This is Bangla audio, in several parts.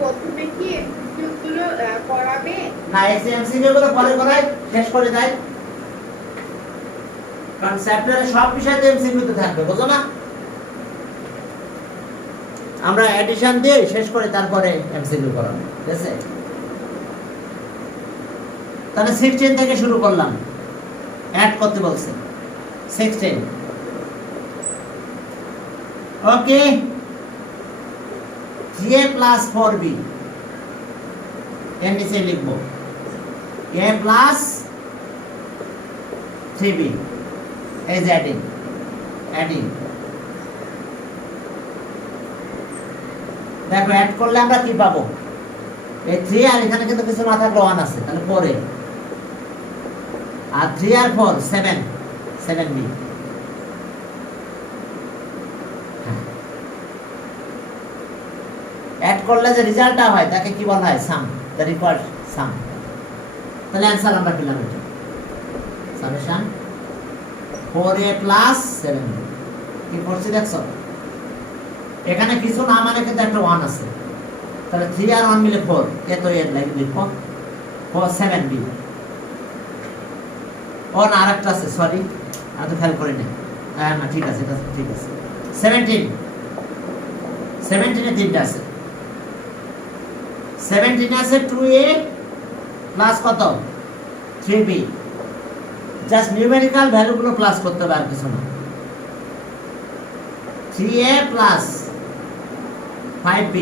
প্রথমে কি এমসিকিউ গুলো করাবে? না, এমসিকিউ গুলো পরে করাই, শেষ করে দেয়। কারণ চ্যাপ্টারে সব বিষয়তে এমসিকিউ তো থাকবে, বুঝো না? আমরা এডিশন দিয়ে শেষ করে তারপরে এমসিকিউ করাবো, ঠিক আছে? তাহলে 16 থেকে শুরু করলাম, অ্যাড করতে বলছে 16। ওকে, 3a plus 4b এর নিচে লিখবো a plus 3b is adding দেখো অ্যাড করলে আমরা কি পাবো? এই 3 আর এখানে কিন্তু কিছু না থাকলে 1 আছে, তাহলে 4a আর 3 আর 4 7b। অ্যাড করলে যে রেজাল্টটা হয় তাকে কি বলা হয়? সাম, দ্য রিকোয়ার্ড সাম। তাহলে অ্যানসার আমরা পেলাম এটা, সামেশন 4a plus 7b। কি করছি দেখছো? এখানে কিছু না মানে কিন্তু একটা 1 আছে, তাহলে 3 আর 1 মিলে 4, এ তো এর লাইক লিখো 7b। ও না, আরেকটা আছে, সরি আমি তো খেয়াল করি না। হ্যাঁ না, ঠিক আছে, ঠিক আছে। 17 এ তিনটা আছে। 17 আছে 2a প্লাস কত? 3b। জাস্ট নিউমেরিক্যাল ভ্যালুগুলো প্লাস করতে হবে, আর কিছু না। 3a plus 5b,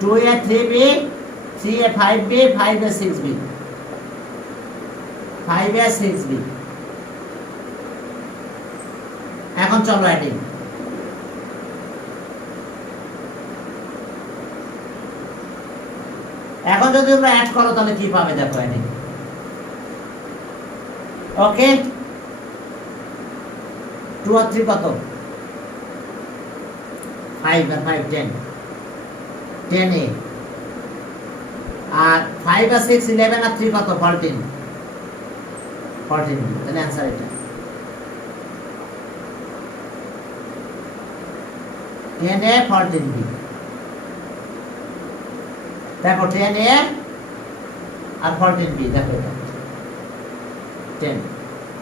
2a 3b, 3a 5b, 5a 6b, 5a 6b। এখন চলো অ্যাডিং। এখন যদি তোমরা অ্যাড করো তাহলে কি পাবে দেখো অ্যাডিং। ওকে, 2 আর 3 কত? 5 আর 5 10, 10a। আর 5 আর 6 11 আর 3 কত? 14, তাহলে অ্যানসার এটা। 10a 14b। দেখো 10a আর 14b, দেখো এটা 10,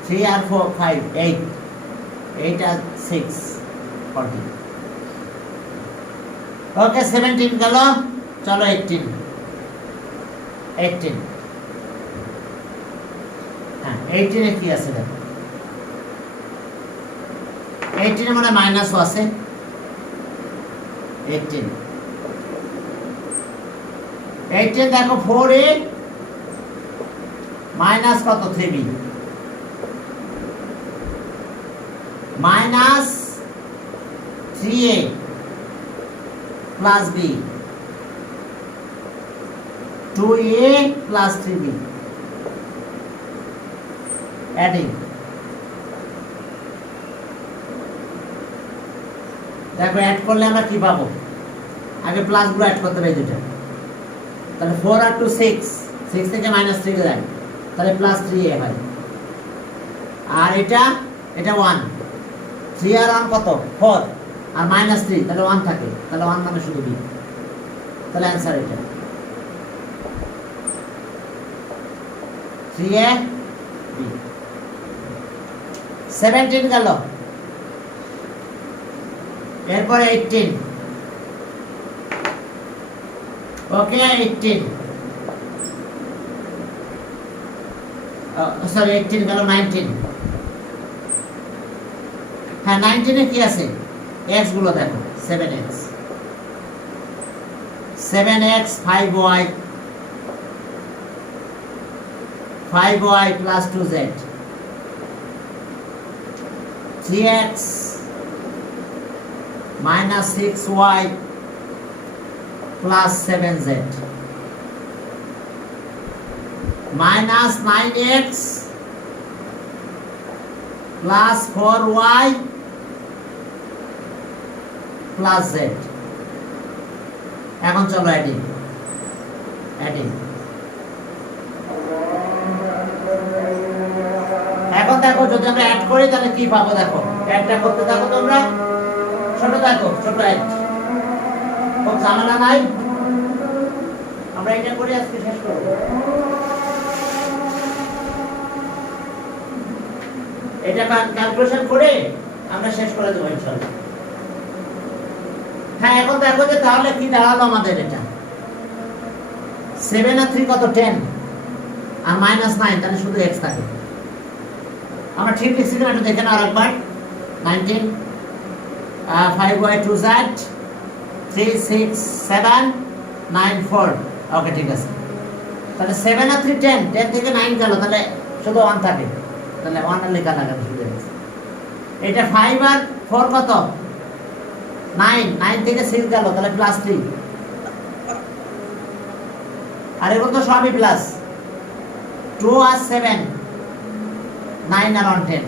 3 আর 4 5 8, 8 আর 6 14। ওকে, 17 গেল, চলো 18। হ্যাঁ, 18 এ কি আছে দেখো? 18 এ মানে মাইনাসও আছে। 18 দেখো 4a মাইনাস কত? 3b minus 3a plus b, 2a plus 3b। Adding. দেখো অ্যাড করলে আমরা কি পাবো? আগে প্লাস গুলো অ্যাড করতে হবে দুটো। তাহলে 4 আর 2 6, 6 থেকে মাইনাস 3 যায়, তাহলে প্লাস 3a হয়। আর এটা 1, 3 আর 1 কত? 4 আর মাইনাস 3, তাহলে 1 থাকে, তাহলে 1 মানে শুধু b। তাহলে অ্যানসার এটা 3a b। 17 গেল, এরপরে 18। ওকে, 18 সরি 18 গেল, 19। হ্যাঁ, 19 এ কি আছে? x গুলো দেখো, 7x 5y, 5y plus 2z, 3x minus 6y plus 7z, minus 9x plus 4y plus z। এখন চলো অ্যাডিং। এখন দেখো যদি আমরা অ্যাড করি তাহলে কি পাবো? দেখো অ্যাডটা করতে থাকো তোমরা, ছোট দেখো, ছোট অ্যাড খুব ঝামেলা নাই, আমরা এটা করে আজকে শেষ করব। এটা ক্যালকুলেশন করে আমরা শেষ করে দেবো ইনশাআল্লাহ। হ্যাঁ, এখন দেখো যে তাহলে কি দাঁড়ালো আমাদের এটা 7 আর 3 কত 10 আর -9, তাহলে শুধু x থাকে। আমরা ঠিক লিখছি কিনা একটু দেখে নাও আরেকবার। 19 5y2z 3 6 7 9 4। ওকে, ঠিক আছে। তাহলে 7 আর 3 10, 10 থেকে 9 গেল, তাহলে শুধু 1 থাকে, তাহলে 1 আর লেখা লাগে শুধু x। এটা 5 আর 4 কত 9, 9 থেকে 6 গেল, তাহলে +3। আর এগুলো তো সবই প্লাস। 2 আর 7 9 আর 1 10,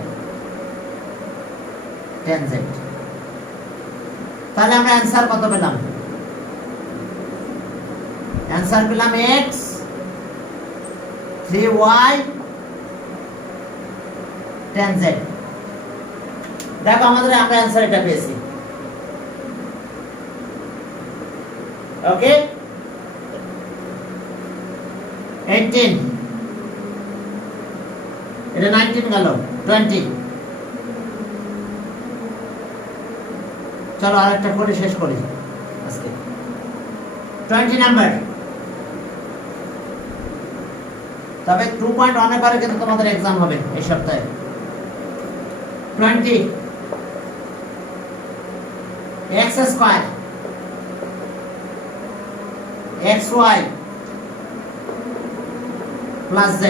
10z। তাহলে আমরা অ্যানসার কত পেলাম? অ্যানসার পেলাম x 3y 10z। দেখো আমরা অ্যানসার এটা পেয়েছি। ওকে, 18, এটা 19 গেল, 20। চলো আরেকটা করে শেষ করি আজকে। 20 নাম্বার। তবে 2.1 এর পরে কিন্তু তোমাদের एग्जाम হবে এই সপ্তাহে। 20 x square xy plus z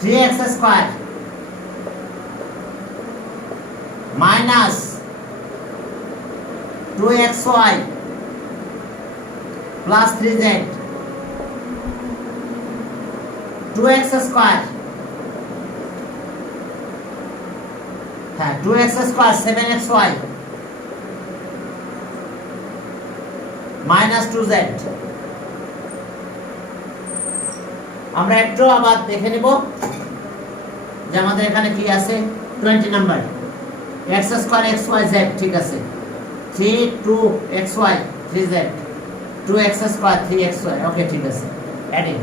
3x square minus 2xy plus 3z 2x square, হ্যাঁ 2x square 7xy minus 2z। আমরা একটু আবার দেখে নিব যে আমাদের এখানে কি আছে। 20 number x square xy z, ঠিক আছে। 3 2xy 3z 2x square 3xy। ওকে, ঠিক আছে। অ্যাডিং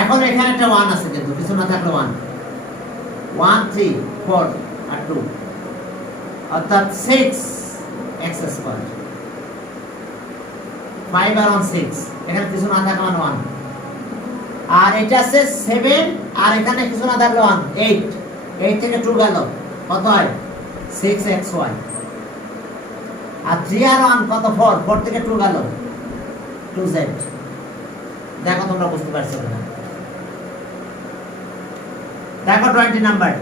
এখন এখানে একটা 1 আছে, কিন্তু কিছু না থাকলে 1 1 3 4 আর 2, অর্থাৎ 6x স্কয়ার 5 আর 1 6, এখানে কিছু না থাকলে 1। আর এটা আছে 7, আর এখানে কিছু না থাকলে 1 8, 8 থেকে 2 গেল, কত হয় 6xy। আর 3 আর 1 কত 4, 4 থেকে 2 গেল 2z। দেখো তোমরা বুঝতে পারছো না? দেখো 20 নাম্বার,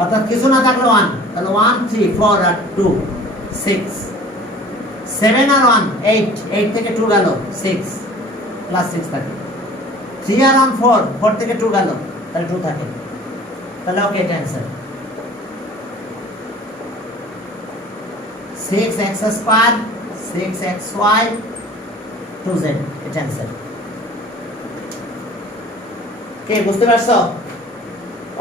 অর্থাৎ কিছু না থাকলে 1, তাহলে 1 3 4 আর 2 6, 7 আর 1 8, 8 থেকে 2 গেল 6 প্লাস 6 থাকে। 3 আর 1 4, 4 থেকে 2 গেল, তাহলে 2 থাকে। তাহলে ওকে, এটা answer 6x square 6xy 2z, এটা অ্যানসার। কে বুঝতে পারছো?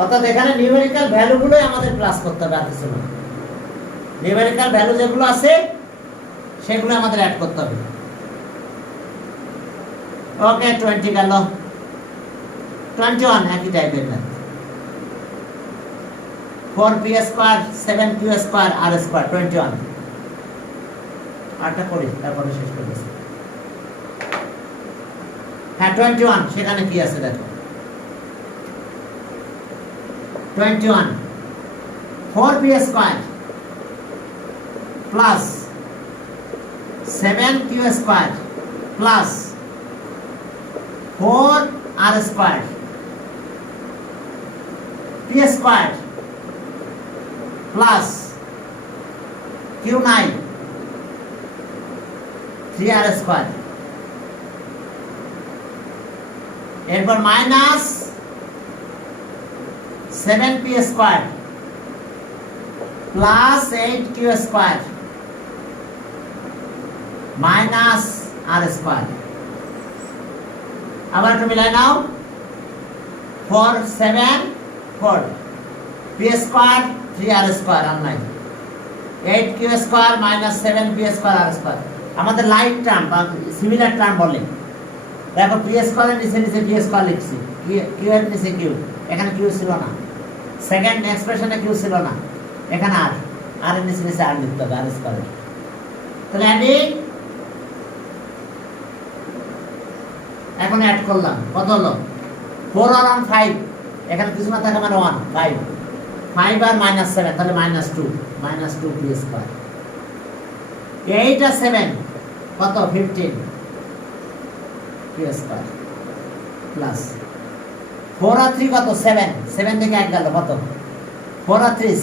অর্থাৎ এখানে নিউমেরিক্যাল ভ্যালুগুলোই আমাদের প্লাস করতে হবে, আর কিছু না। নিউমেরিক্যাল ভ্যালু যেগুলো আছে সেগুলো আমাদের অ্যাড করতে হবে। ওকে, 20 গেল। 21 একই টাইপের না। 4p square 7q square r square 21। আরটা করি, তারপরে শেষ করে দিচ্ছি। হ্যাঁ 21, সেখানে কি আছে দেখো। 21 4p square plus 7q square plus 4r square p square plus q9 3r square, এরপর minus 7p square plus 8q square minus r square. আবার একটু মিলাই নাও। 4 7 4 p স্কয়ার 3r স্কয়ার আর নাই 8q square minus 7p square r square আমাদের লাইট টার্ম বা সিমিলার টার্ম বলে দেখো p স্কয়ারের নিচে নিচে p স্কয়ার লিখছি q এর নিচে q এখানে q ছিল না সেকেন্ড এক্সপ্রেশনে q ছিল না এখানে r r এর নিচে নিচে r লিখতে হবে r স্কয়ার তাহলে আমি এখন অ্যাড করলাম কত হলো 4 আর 1 5 এখানে কিছু না থাকে মানে 1 5 5 আর মাইনাস 7 তাহলে -2 p স্কয়ার 8 আর 7 কত 15 p স্কয়ার প্লাস 4 আর 3 কত 7 7 থেকে 1 গেল কত 4 আর 3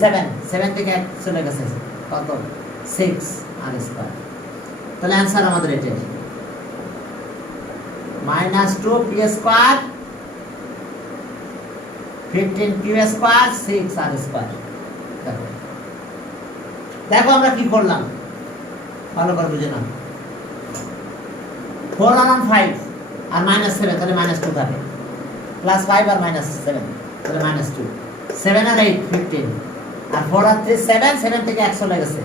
7 থেকে 1 চলে গেছে কত 6 r স্কয়ার তাহলে आंसर আমাদের এটাই -2 p square 15 q square 6 r square দেখো আমরা কি করলাম ভালো করে বুঝে নাও 4 আর 5 আর -7 তাহলে -2 থাকে প্লাস 5 আর -7 তাহলে -2 7 আর 8 15 আর 4 আর 3 7 থেকে 1 চলে গেছে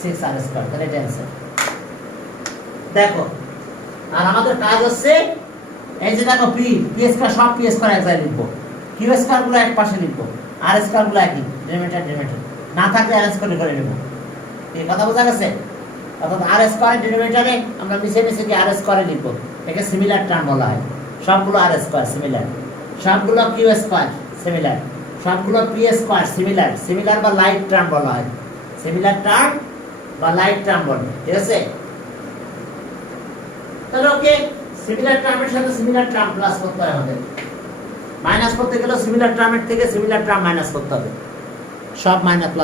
6 r স্কয়ার তাহলে এটা आंसर দেখো আর আমাদের কাজ হচ্ছে এই যে দেখো p স্কয়ার সব p স্কয়ার এক জায়গায় লিখবো q স্কয়ার গুলো এক পাশে লিখবো r স্কয়ার গুলো একই ডিনোমিনেটর না থাকলে অ্যারেঞ্জ করে নেব এই কথা বোঝা গেছে অর্থাৎ r স্কয়ার ডিনোমিনেটরে আমরা নিচে নিচে কি r স্কয়ারে লিখবো একে সিমিলার টার্ম বলা হয় সবগুলো r স্কয়ার সিমিলার সবগুলো q স্কয়ার সিমিলার সবগুলো p স্কয়ার সিমিলার বা লাইট টার্ম বলা হয় সিমিলার টার্ম বা লাইট টার্ম বলে ঠিক আছে তাহলে ওকে সিমিলার টার্মের সাথে সিমিলার টার্ম প্লাস করতে হয় আমাদের মাইনাস করতে গেলে সিমিলার টার্মের থেকে সিমিলার টার্ম মাইনাস করতে হবে সব মাইনাস